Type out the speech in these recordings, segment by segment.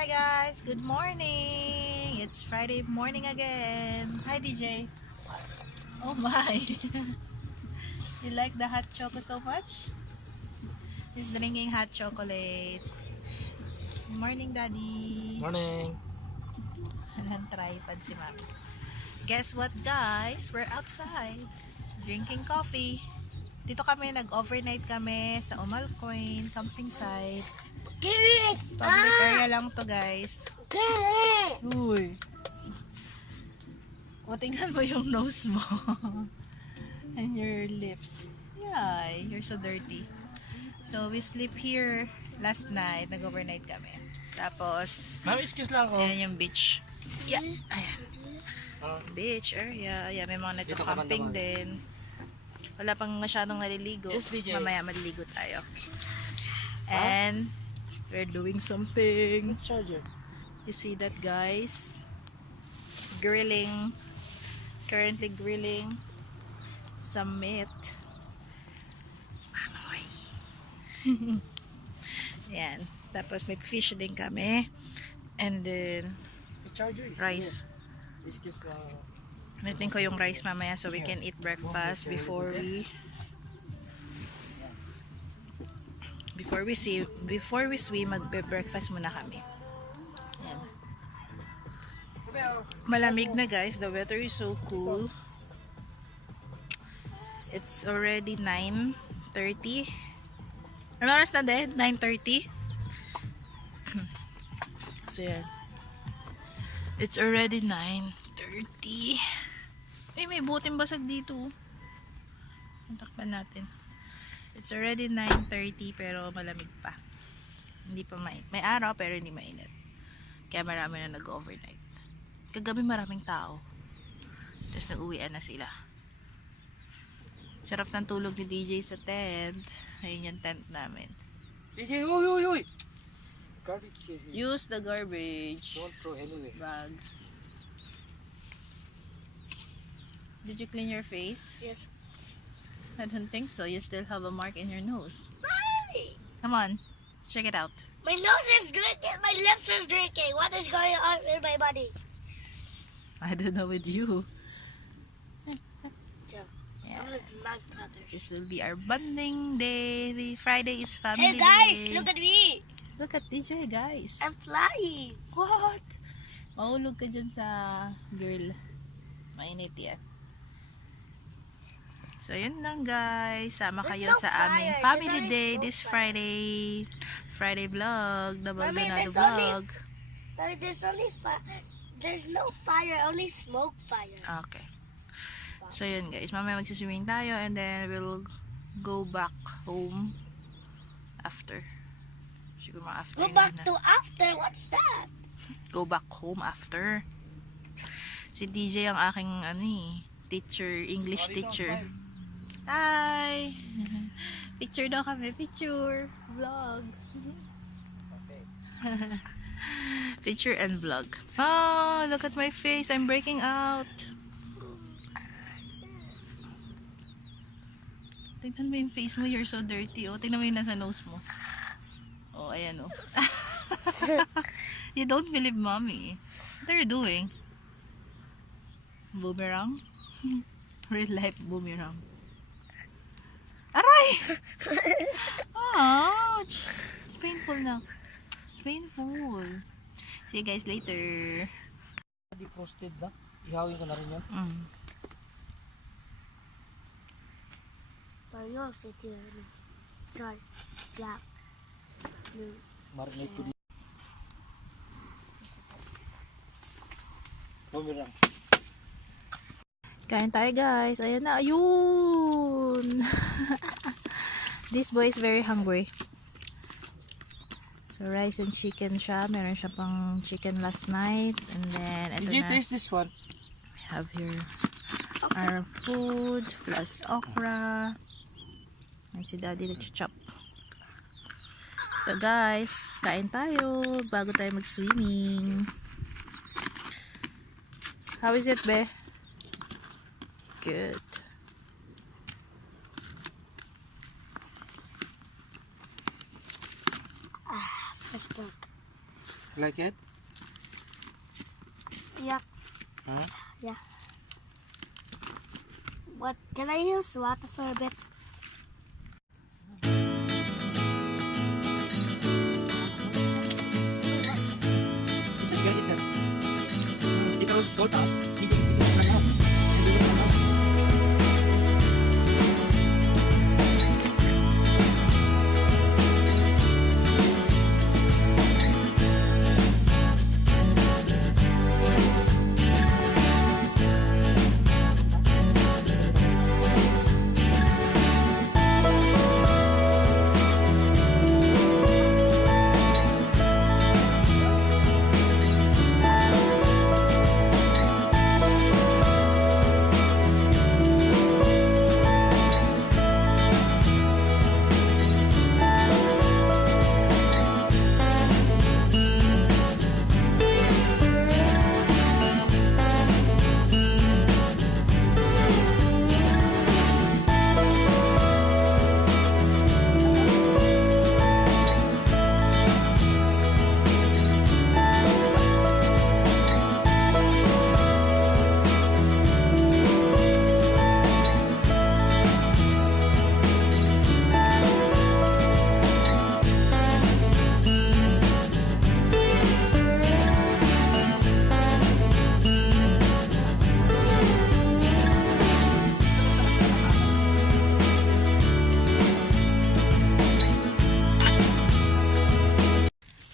Hi guys, good morning. It's Friday morning again. Hi DJ. Oh my. You like the hot chocolate so much? He's drinking hot chocolate. Good morning, Daddy. Morning. Walang tripod si Mami. Guess what guys? We're outside drinking coffee. Dito kami, nag-overnight kami sa Umalcoin camping site. Public area lang to guys. Uy. O, tingnan mo yung nose mo. And your lips. Yay, you're so dirty. So, we sleep here last night. Nag-overnight kami. Tapos, Ma'am, excuse lang ako. ayan yung beach. Yeah, ayan. Beach area. Ayan, may mga nagka-camping din. Wala pang masyadong naliligo. Yes, DJ. Mamaya maliligo tayo. And, we're doing something. Charger. You see that guys? Grilling. Currently grilling some meat. Amoy. Yan. Tapos may fish din kami. And then The charger is rice. here. Excuse lang. Natin ko yung rice mamaya so we can eat breakfast before we swim, magbe-breakfast muna kami. Yan. Malamig na guys, the weather is so cool. It's already 9:30. Ano oras na din? 9:30? So yan. It's already 9:30. Ay, may buting basag dito. Takpan natin. It's already 9:30 pero malamig pa. Hindi pa mainit. May araw pero hindi mainit. Kaya marami na nag-overnight. Kagabi maraming tao. Tapos nag-uwian na sila. Sarap ng tulog ni DJ sa tent. Ayun yung tent namin. DJ, uy! Garbage here. Use the garbage Don't throw anyway. bag. Did you clean your face? Yes. I don't think so. You still have a mark in your nose. Mommy! Come on. Check it out. My nose is drinking. My lips are drinking. What is going on in my body? I don't know with you. Yeah. Yeah. I'm like non-colors. This will be our bonding day. Friday is family Hey guys, day. look at me. Look at DJ guys. I'm flying. What? Mahulog ka dyan sa girl. Mainit yan. So, yun lang guys. Sama There's kayo no sa aming fire. family There's day no this fire. Friday. Friday vlog. The Mommy, Baldonado there's only- vlog. Like, there's only there's no fire, only smoke fire. Okay. So, yun guys. Mamaya magsiswimming tayo and then we'll go back home after. Siguro mga after. Go back to after. What's that? Go back home after. Si DJ ang aking teacher, English teacher. Hi! Picture daw kami. Picture. Vlog. Okay. Picture and vlog. Oh, look at my face. I'm breaking out. Tingnan mo yung face mo. You're so dirty. Oh, tingnan mo yung nasa nose mo. Oh, ayan oh. You don't believe mommy. What are you doing? Boomerang? Real life boomerang. Aray! Ouch! It's painful na. It's painful. See you guys later. Defrosted na. Ihawin ko na rin yan. Mario, security. Dark, black, blue. Marinate ko dito. Bumirang. Kain tayo guys. Ayan na. Ayun! This boy is very hungry. So rice and chicken siya. Meron siya pang chicken last night. And then, ito DJ, na. taste this one. We have here our food plus okra. And si daddy nag-chop. So guys, kain tayo bago tayo mag-swimming. How is it, be? Good. Let's look. Like it? Yeah. Huh? Yeah. What? Can I use water for a bit? Bisa ganit na. Kita harus gold taas. Hindi ko sige na lang. Hindi ko na.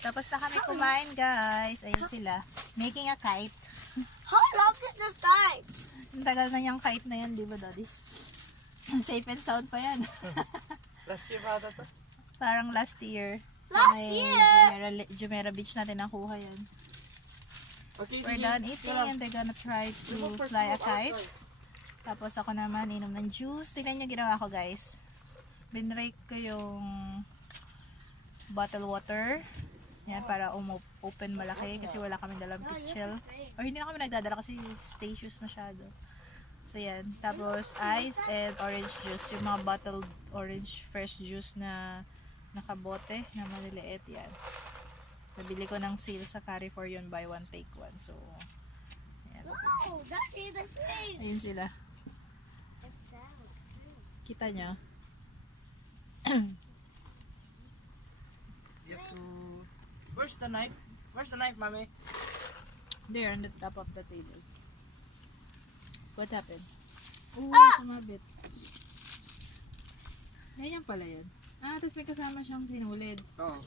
Tapos na kami kumain, guys. Ayun sila. Making a kite. How long is this time? Ang tagal na yung kite na yan, di ba, Daddy? Safe and sound pa yan. Last year ba ito? Parang last year. Last May year? Jumeirah Beach natin nakuha yan. Okay, We're done eating and they're gonna try to fly a kite. Tapos ako naman, inom ng juice. Tingnan nyo ginawa ko, guys. Binrake ko yung bottle water. Yan, para open malaki kasi wala kami dalang pitchel. Or hindi na kami nagdadala kasi spacious masyado. So yan. Tapos ice and orange juice. Yung mga bottled orange fresh juice na nakabote na maliliit. Yan. Nabili ko ng sale sa Carrefour yun, buy one take one. So, yan. Wow, that is the thing. Ayun sila. Kita nyo? You have to... Where's the knife? Where's the knife, mommy? There, on the top of the table. What happened? Oh, sumabit. Yan pala yun. Tapos may kasama siyang sinulid. Oh.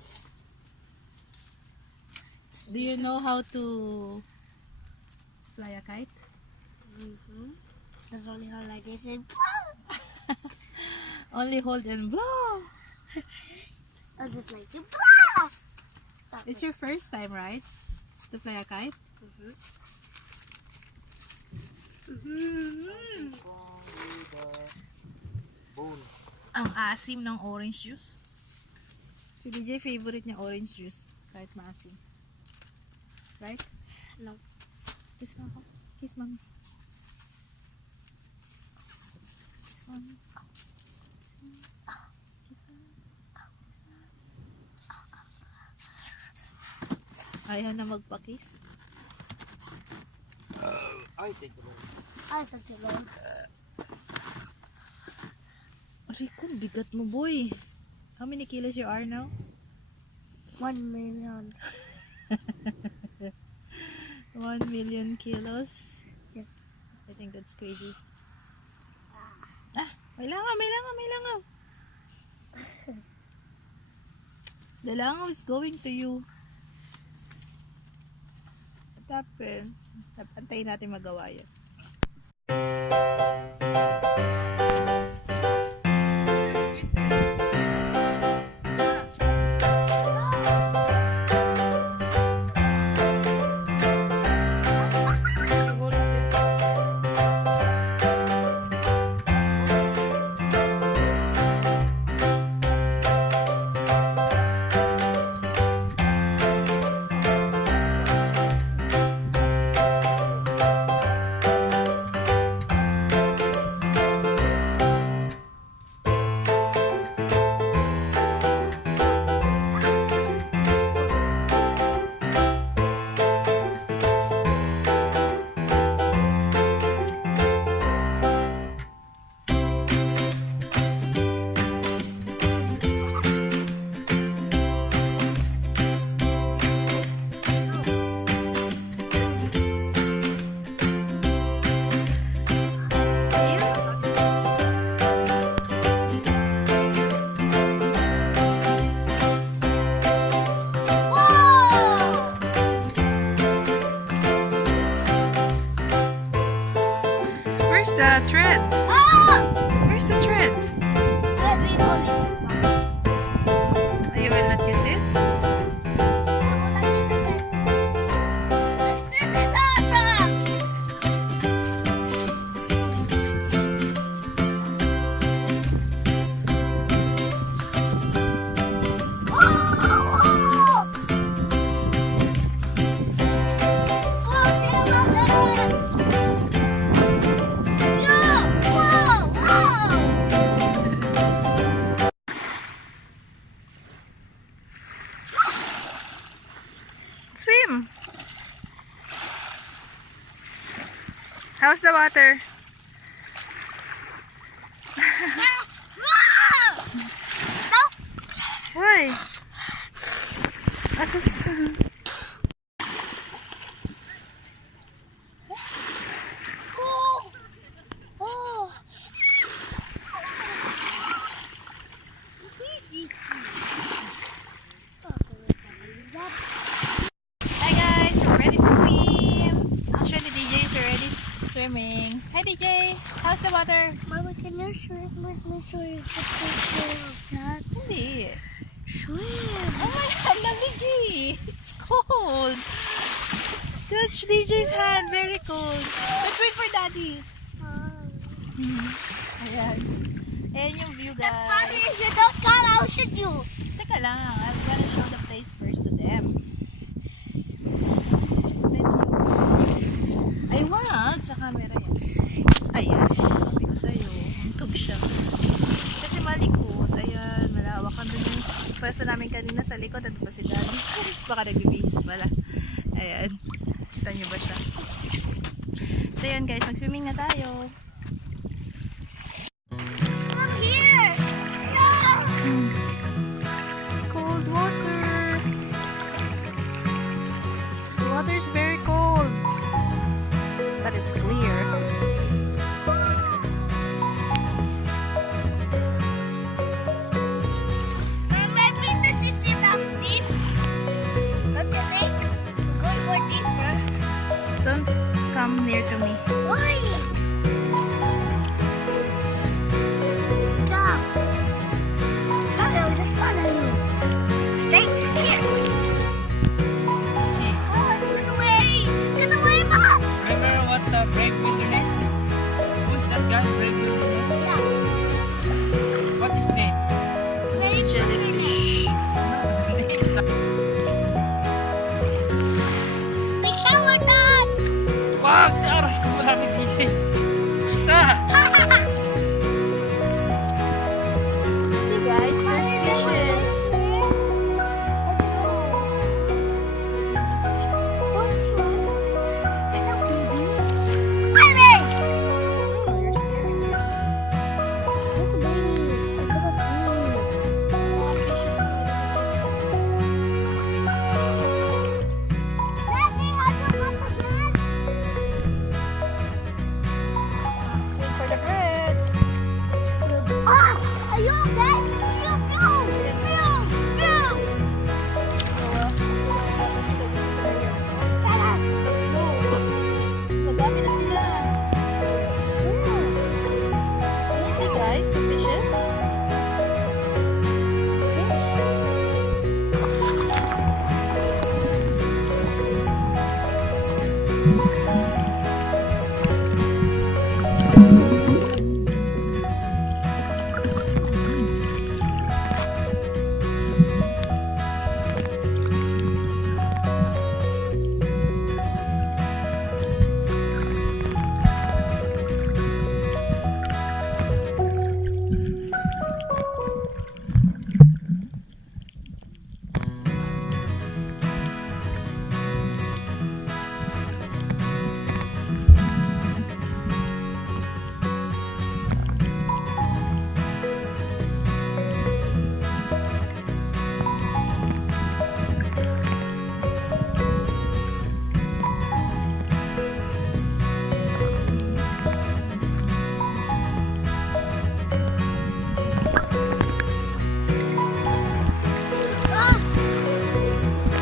Do you know how to fly a kite? Mm-hmm. That's only how like this and Only hold and blow. I'm just like blah. It's your first time, right? To fly a kite? Mm-hmm. Bone. Ang asim ng orange juice. Si DJ favorite niya orange juice. Kahit maasim. Right? No. Kiss mo ako. Kiss mommy. Kiss mommy. Ayaw na magpa-kiss. I take the bone. I took it long. Rico, bigat mo, boy. How many kilos you are now? 1 million. 1 million kilos? Yes. I think that's crazy. May langaw. The langaw is going to you. What happened? Antayin natin magawa yan. How's the water? Why? Asus. Hi guys, we're ready to swim. Actually, DJ is already swimming. Hi DJ, how's the water? Mama, can you swim with me so you can take care of that? Hindi. Swim! Oh my God, lamig eh. It's cold. Touch DJ's hand, very cold. Let's wait for daddy. Ayan. Ayan yung view guys. Daddy, if you don't come, I'll shoot you. Teka lang, I'm gonna show the place first to them. Ay, wag! Sa camera yan. Ayan, sabi ko sa'yo. Untog siya. Kasi malikot. Ayan, malawak ang dun yung pwesto namin kanina sa likod. Ano ba si daddy? Baka nagbibihis pala. Ayan. Kita nyo ba siya? So yun guys, mag-swimming na tayo. I'm here! No! Cold water. The water is very cold. But it's clear. My fitness is enough deep. Don't you think? We're going more deeper. Don't come near to me. Why? Come. Come, I'll just follow you. Stay here. See, Oh, get away! Get away, Mom! remember what the Brave Wilderness? Who's that guy, Brave Wilderness? Yeah. What's his name? Jellyfish. May shower time! Wag! Aray ko marami DJ. Isa! See guys, there's fishes. Wait for the bread. Are you okay? Madami na sila. You see guys, the fishes?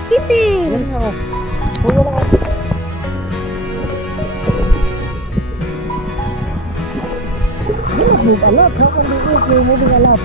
Tintin! Move a lot. How can you eat? You're moving a lot.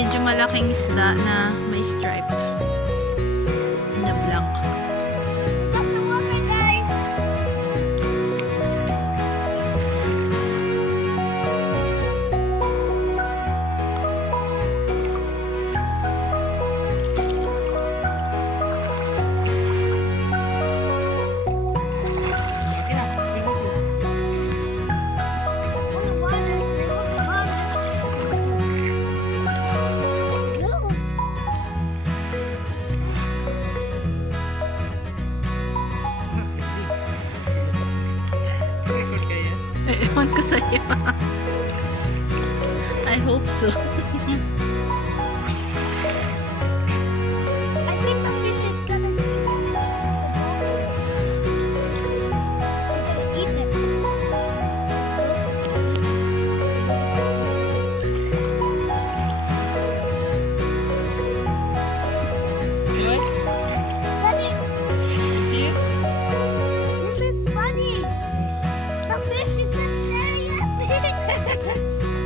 medyo malaking isda na may stripe na black. That's the water, guys. Malaki na. May buko. On the water. No. Record kayo. Ewan ko sa'yo. I hope so. I think the fish is gonna eat it. See it? Daddy, See it? this is funny. The fish is just staring at me.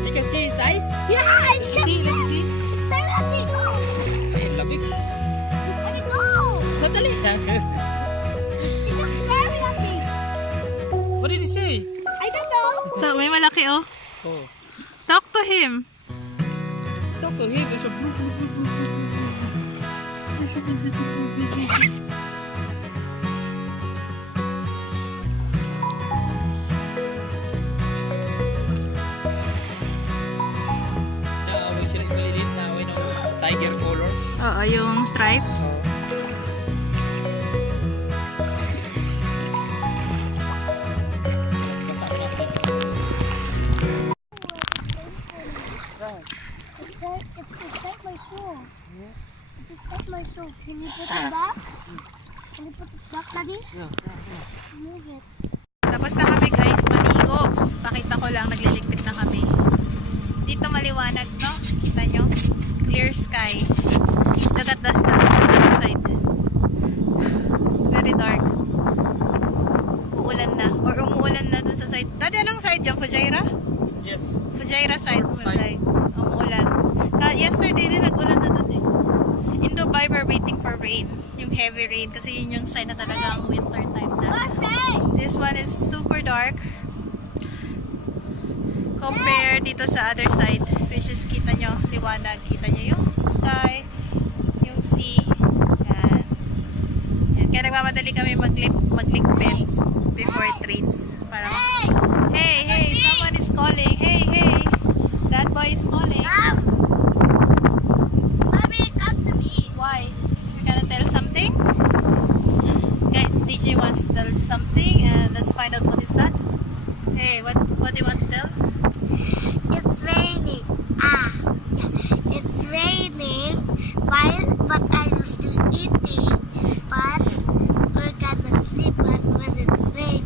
You can see his eyes? Yeah, I Let just me see, let me see. stare at me. Oh, Ay, labig. let me go. Sadali. He's just staring at me. What did he say? I don't know. May malaki oh. Oh. Talk to him. Talk to him. There's a blue, blue, blue, blue, blue. Naaway siya ng malilit. Naaway ng tiger color. Oo, yung stripe. It's like my shoe. It's like my shoe. Can you put it back? Can you put it back, Daddy? Move it. Tapos na kami guys, maligo. Pakita ko lang, nagliligpit na kami. Dito maliwanag, no? Kita nyo? Clear sky. Look at the other side. It's very dark. Uulan na. Or umuulan na dun sa side. Dati anong side dyan? Fujairah? Yes. Fujairah side. North side. Umuulan. Yesterday din nag-ulan na dun eh. In Dubai, we're waiting for rain. Yung heavy rain. Kasi yun yung sign na talagang winter time na. Birthday! This one is super dark. Compare dito sa other side. Which is kita nyo, liwanag. Kita nyo yung sky, yung sea. Yan. Yan. Kaya nagmamadali kami magligpit before it rains. Para hey, hey, someone is calling. Hey, hey. That boy is calling. Mom! Mommy, come to me. Why? You're gonna tell something? Guys, DJ wants to tell something and let's find out what is that. Hey, what do you want to tell? It's raining. It's raining. But I'm still eating. But we're gonna sleep when it's raining.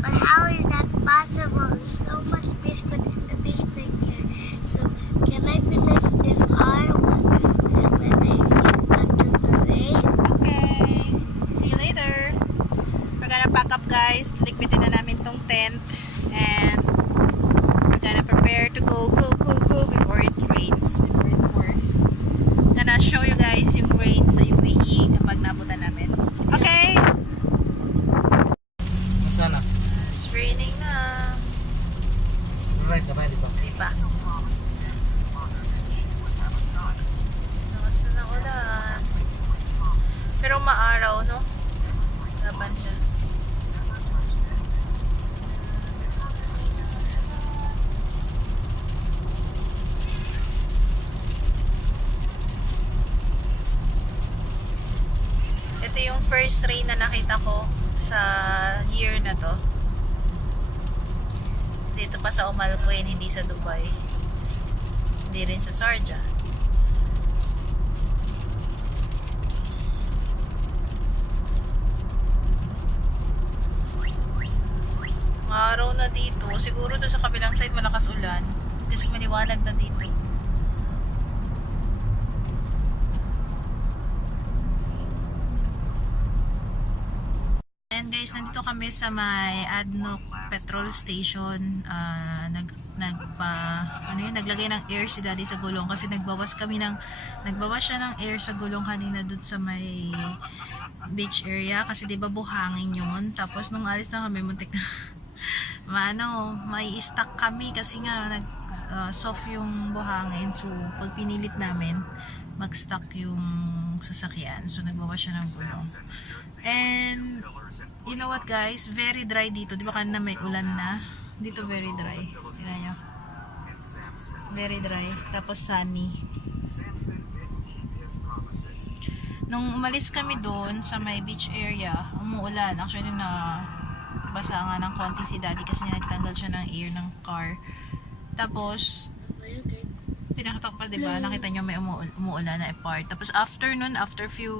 But how is that possible? There's so much biscuit in the biscuit here. So can I finish this arm when I sleep until the rain? Okay. See you later. We're gonna pack up guys. Ligpitin na namin tong tent. And we're gonna prepare to go before it rains. Before it pours. Gonna show you guys yung rain sa UAE kapag nabutan namin. Okay? Sana. It's raining na. Right, diba? Diba? Diba? Lakas na ng ulan. Pero maaraw, no? Laban siya. Ito yung first rain na nakita ko sa year na to. Dito pa sa Umm Al Quwain, hindi sa Dubai. Hindi rin sa Sharjah. Araw na dito. Siguro doon sa kabilang side malakas ulan. Kasi maliwanag na dito. And Ayan guys, nandito kami sa may ADNOC petrol station. Naglagay ng air si daddy sa gulong kasi nagbawas siya ng air sa gulong kanina dun sa may beach area kasi 'di ba buhangin yun. Tapos nung alis na kami, muntik na may stuck kami kasi nga soft yung buhangin. So pag pinilit namin mag-stuck yung sasakyan. So nagbawas siya ng gulong. And you know what guys, very dry dito. Di ba kanina may ulan na? Dito very dry. Tingnan nyo. Very dry. Tapos sunny. Nung umalis kami doon sa may beach area, umuulan. Actually basa nga ng konti si daddy kasi nagtanggal siya ng air ng car. Tapos pinakatok pa, diba? Nakita nyo may umuulan na part. Tapos after few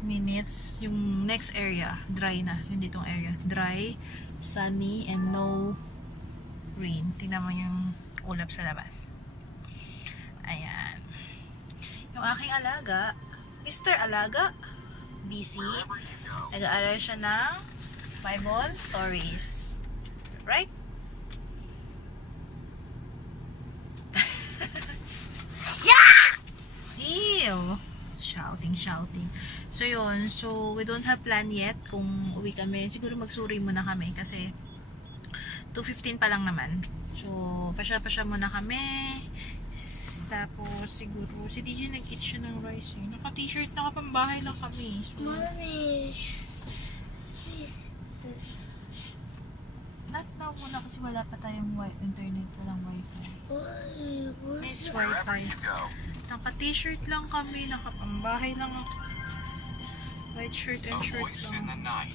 minutes, yung next area, dry na. Yung ditong area. Dry, sunny, and no rain. Tingnan mo yung ulap sa labas. Ayan. Yung aking alaga, Mr. Alaga, busy. Nag-aaral siya ng Bible stories. Right? Ew! Shouting. So yun, so we don't have plan yet kung uwi kami. Siguro magsuri muna kami kasi 2:15 pa lang naman. So pasya muna kami. Tapos siguro si DJ nag-eat siya ng rice. Naka-t-shirt, nakapambahay lang kami. So, Mommy. not now muna kasi wala pa tayong internet, walang wifi. It's wifi. Naka-t-shirt lang kami, nakapambahay lang ako. White shirt and shirt lang.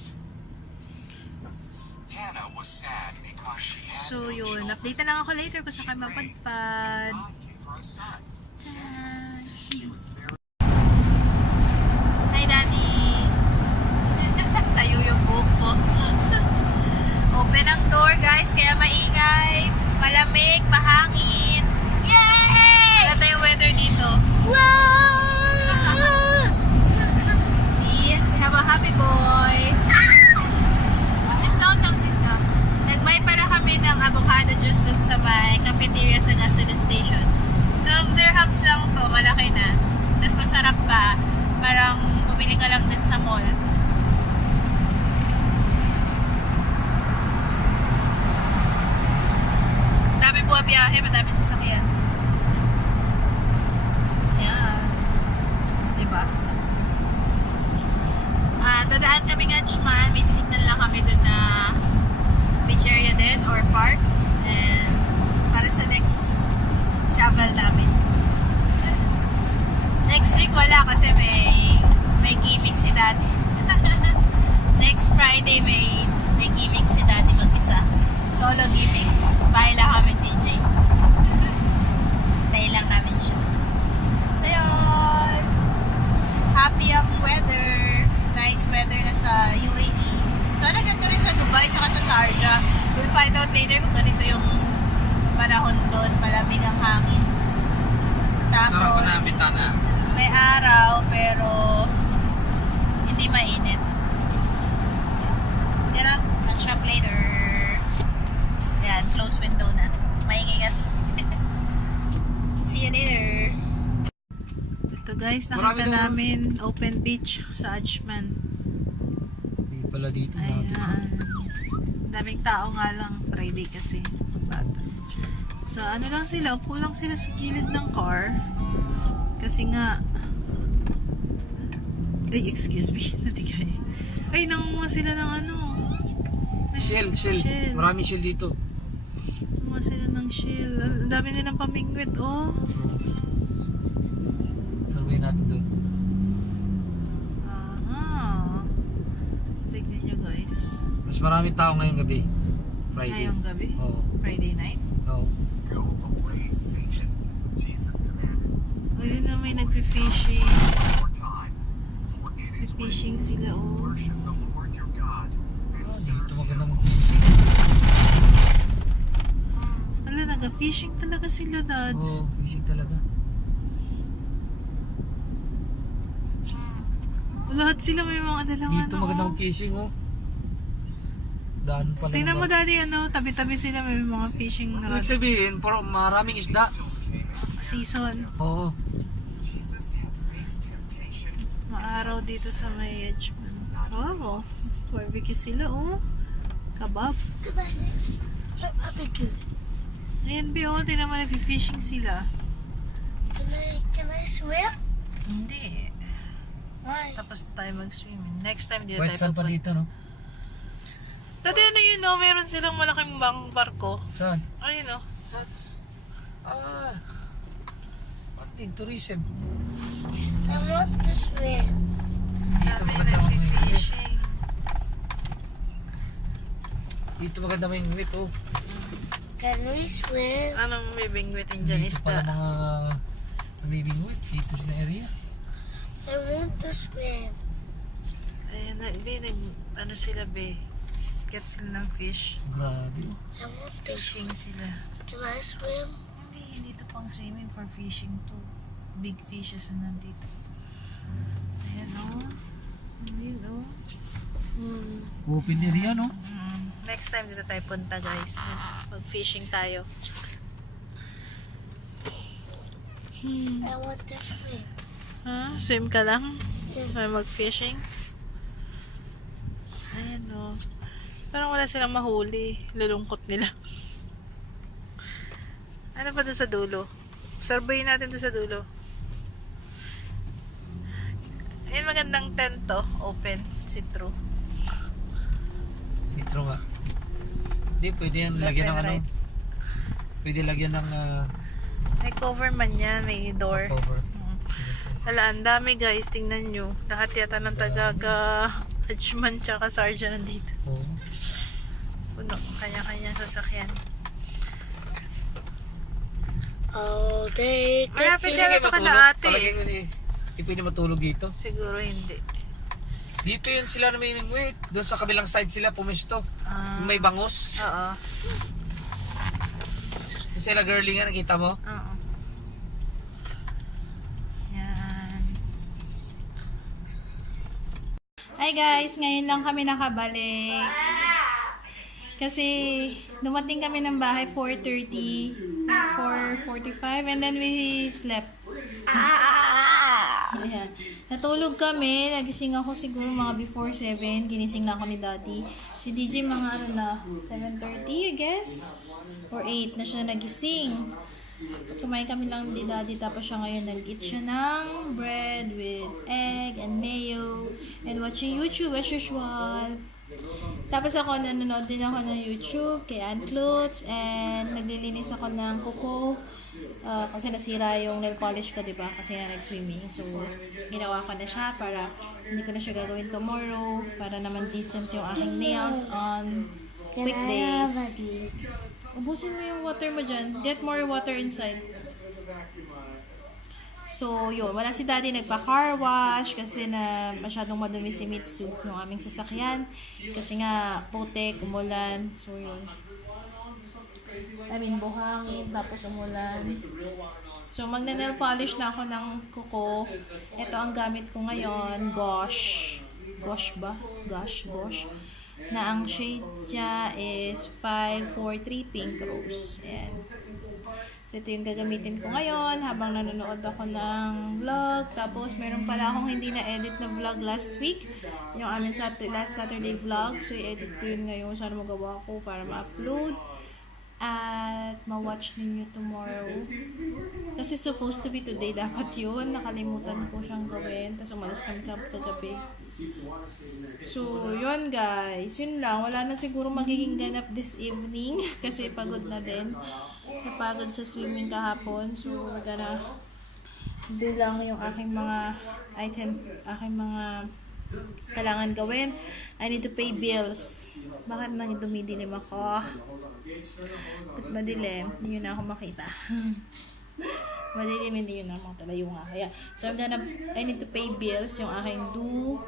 So yun, update na lang ako later kung saan kayo mapadpad. Hi daddy! Tayo yung buhok ko. Open ang door guys, kaya maingay. Malamig, mahangin. Yay! Wala tayong weather dito. Wow! See? We have a happy boy. Sit down lang, sit down. Nag-buy pala kami ng avocado juice dun sa may cafeteria sa gasoline station. 12 dirhams lang to, malaki na. Tapos masarap pa. Parang bumili ka lang din sa mall. Dami buha-biyahe, madami sasakyan. Ayan. Diba? Dadaan kami nga Chman, may titignan lang kami dun na beach area din or park. And para sa next travel namin. Next week wala kasi may gaming si daddy. Next Friday may gaming si daddy mag-isa. Solo gaming. Bahay lang kami DJ. Tayo lang namin siya. So yun. Happy ang weather. Nice weather na sa UAE. Sana ganito rin sa Dubai tsaka sa Sharjah. We'll find out later kung ganito yung panahon doon. Malamig ang hangin. Tapos may araw pero hindi mainit. Yan, catch up later. Yan, close window na. Maingay kasi. See you later. Ito guys, nakita namin open beach sa Ajman. Hindi pala dito. Ayan. Daming tao nga lang. Friday kasi. Bata. So ano lang sila, upo lang sila sa gilid ng car. Kasi nga excuse me, natigay. Ay, nangunguha sila ng ano. Shell. Maraming shell dito. Nangunguha sila ng shell. Ang dami nilang pamingwit, oh. Survey natin doon. Aha. Tignan nyo guys. Mas maraming tao ngayong gabi. Friday. Ngayong gabi? Oo. Friday night? Oo. Ayun na, may nagpi-fishing. Nagpi-fishing sila, oh. Dito maganda mag-fishing. Ala, nag-fishing talaga sila, Dad. Oo, fishing talaga. Lahat sila may mga dalang Dito ano. magandang fishing, oh. Daan pala. Tingnan mo daddy, ano, tabi-tabi sila may mga fishing na Ibig sabihin, maraming isda. season. Oo. Maaraw dito sa may edge. Oh, barbecue sila, oh. Kabab. Barbecue. Ayan, Bio, tingnan mo, nag-fishing sila. Can I swim? Hindi. Why? Tapos tayo mag-swimming. Next time, dito White tayo sand pa dito, no? Dati ano yun, no? Meron silang malaking barko. Saan? Ayun, no? Ah. Pag tourism. I want to swim. Dito Dami maganda ang nag-fishing. Dito maganda may ngwit, oh. Can we swim? Anong may bingwitin dyan, Dito pala isda? mga namibingwit. Dito sa area. I want to swim. Ayan, ano sila, be? Get sila ng fish. Grabe, oh. I want to swim. Fishing sila. Can I swim? Hindi ito pang swimming, for fishing to. Big fishes na nandito. Ayan, oh. Ayan, oh. Open area, no? Next time dito tayo punta, guys. Mag-fishing tayo. I want to swim. Ha? Swim ka lang? Para mag-fishing? Ayan, oh. Parang wala silang mahuli. Lulungkot nila. Ano pa doon sa dulo? Surveyin natin doon sa dulo. Ayan, magandang tent to. Open. See-through. Dito nga. Hindi, pwede yan lagyan ng ano. Right. Pwede lagyan ng May cover man yan. May door. cover. Hala, ang dami guys. Tingnan nyo. Lahat yata ng taga-Ajman tsaka Sarja nandito. Oo. Puno. Kanya-kanya sasakyan. All day. Malapit Hindi yan kayo ito ka matulog. na ate. Talagang yun eh. Hindi pwede matulog dito. Siguro hindi. Dito yun sila namimingwit. Doon sa kabilang side sila pumisto. Ah. Yung may bangus. Oo. Yung sila girly nga, nakita mo? Oo. Yan. Hi guys, ngayon lang kami nakabalik. Kasi dumating kami ng bahay 4:30, 4:45 and then we slept. Ayan. Natulog kami, nagising ako siguro mga before 7, ginising na ako ni Daddy. Si DJ mga ano na, 7:30 I guess, or 8 na siya nagising. Kumain kami lang ni Daddy, tapos siya ngayon nag-eat siya ng bread with egg and mayo and watching YouTube as usual. Tapos ako nanonood din ako ng YouTube kay Aunt Lutz and naglilinis ako ng kuko. Kasi nasira yung nail polish ko, diba? Kasi na nag-swimming. So, ginawa ko na siya para hindi ko na siya gagawin tomorrow. Para naman decent yung aking nails on weekdays. Ubusin mo yung water mo dyan. Get more water inside. So, yun. Wala si Daddy nagpa-car wash kasi na masyadong madumi si Mitsu yung aming sasakyan. Kasi nga, putik, umulan. So, yun. Buhangin, tapos umulan. So, magna-nail polish na ako ng kuko. Ito ang gamit ko ngayon. Gosh. Gosh ba? Gosh. Na ang shade niya is 543 Pink Rose. Ayan. So, ito yung gagamitin ko ngayon habang nanonood ako ng vlog. Tapos, meron pala akong hindi na-edit na vlog last week. Yung aming last Saturday vlog. So, i-edit ko yun ngayon. Sana magawa ko para ma-upload. At ma-watch ninyo tomorrow. Kasi supposed to be today. Dapat yun. Nakalimutan ko siyang gawin. Tapos umalis kami kagabi. So, yun guys. Yun lang. Wala na siguro magiging ganap this evening. Kasi pagod na din. Napagod sa swimming kahapon. So, we're gonna do lang yung aking mga aking mga kailangan gawin. I need to pay bills. Bakit nang dumidilim ako? Ba't madilim? Hindi yun na ako makita. Madilim, hindi yun na makatalayo nga. Kaya, so I need to pay bills. Yung aking due,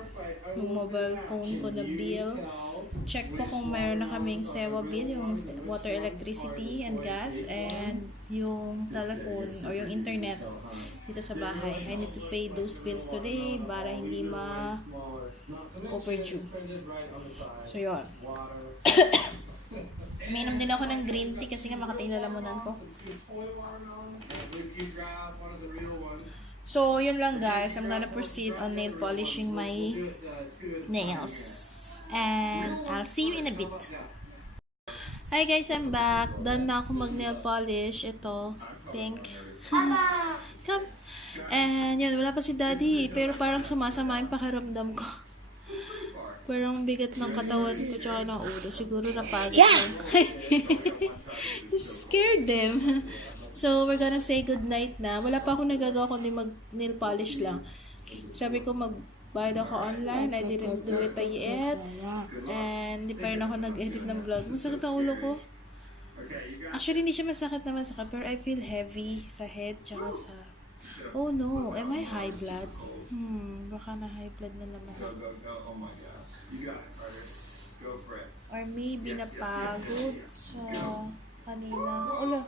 yung mobile phone ko na bill, check ko kung mayroon na kaming sewa bill, yung water, electricity, and gas, and yung telephone or yung internet dito sa bahay. I need to pay those bills today para hindi overdue. So, yun. Uminom din ako ng green tea kasi nga Makati yung lalamunan ko. So, yun lang guys. I'm gonna proceed on nail polishing my nails. And I'll see you in a bit. Hi guys, I'm back. Done na ako mag nail polish. Ito, pink. Come. And yun, wala pa si daddy. Pero parang sumasama yung pakiramdam ko. Parang bigat ng katawan ko tsaka ng ulo. Siguro napagod ko. Scared them. So, we're gonna say goodnight na. Wala pa akong nagagawa kundi mag nail polish lang. Sabi ko magbayad ako online. I didn't do it yet. And di pa rin ako nag-edit ng vlog. Masakit ang ulo ko. Actually, hindi siya masakit naman sa pero I feel heavy sa head tsaka sa... Oh no, am I high blood? Baka na high blood na naman. Or maybe napagod sa kanina. Wala,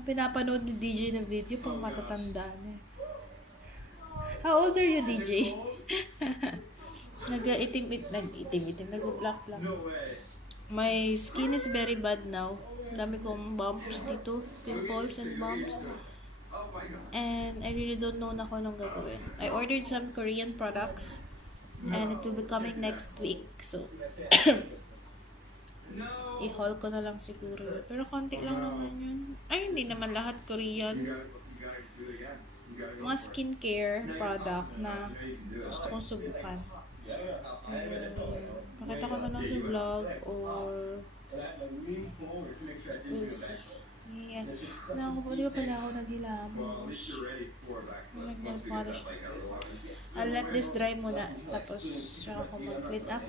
pinapanood ni DJ na video pang matatanda na. How old are you, DJ? Nag-itim-itim, nag-black-black. My skin is very bad now. Dami kong bumps dito, pimples and bumps. And I really don't know na kung anong gagawin. I ordered some Korean products and it will be coming next week. So, i-haul ko na lang siguro. Pero konti lang naman yun. Ay, hindi naman lahat Korean. Mga skincare product na gusto kong subukan. Pakita ko na lang sa vlog or we'll see. Yeah. Di ba pala ako naghilamos? Nag-nail polish. I'll let this dry muna. Tapos, tsaka ko mag-clean up.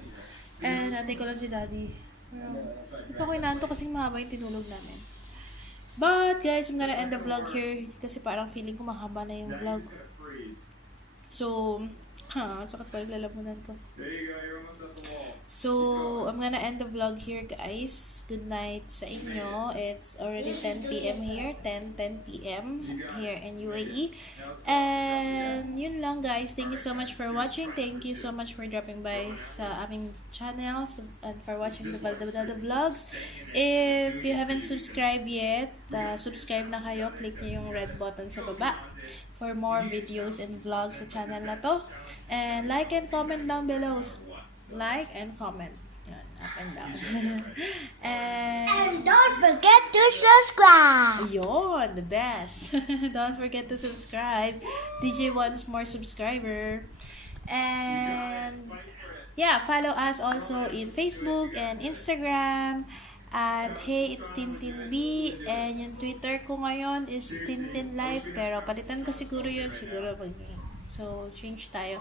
And, antay ko lang si daddy. Pero, di pa ko inaanto kasi mahaba yung tinulog namin. But, guys, I'm gonna end the vlog here. Kasi parang feeling ko mahaba na yung vlog. So, sakit pa yung lalamunan ko. So, I'm gonna end the vlog here, guys. Good night sa inyo. It's already 10 p.m. here. 10 p.m. here in UAE. And, yun lang, guys. Thank you so much for watching. Thank you so much for dropping by sa aming channel and for watching thebaldonadoVLOGS. If you haven't subscribed yet, subscribe na kayo. Click niyo yung red button sa baba for more videos and vlogs sa channel na to. And like and comment down below. Like and comment. Yan, up and down. And don't forget to subscribe. Yun, the best. Don't forget to subscribe. DJ wants more subscriber. And yeah, follow us also in Facebook and Instagram at Hey It's Tintin B. And yung Twitter ko ngayon is Tintin Live. Pero palitan ko siguro yun. Siguro so, change tayo.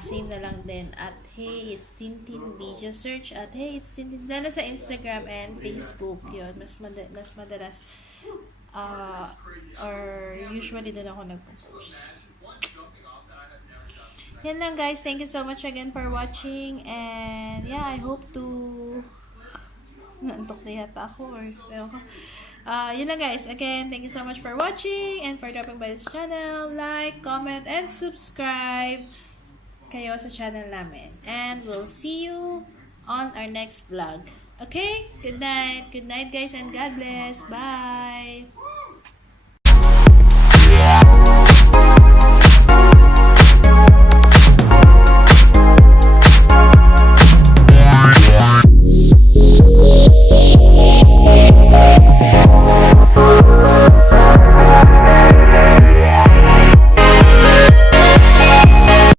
Same na lang din at Hey It's Tintin B. Just search at Hey It's Tintin. Lalo sa Instagram and Facebook. Yun, mas madalas. Or usually din ako nagpo-post. Yan lang guys. Thank you so much again for watching. And yeah, I hope to... Naantok na yata ako or... yun lang guys. Again, thank you so much for watching and for dropping by this channel. Like, comment, and subscribe kayo sa channel namin. And we'll see you on our next vlog. Okay? Good night. Good night guys and God bless. Bye!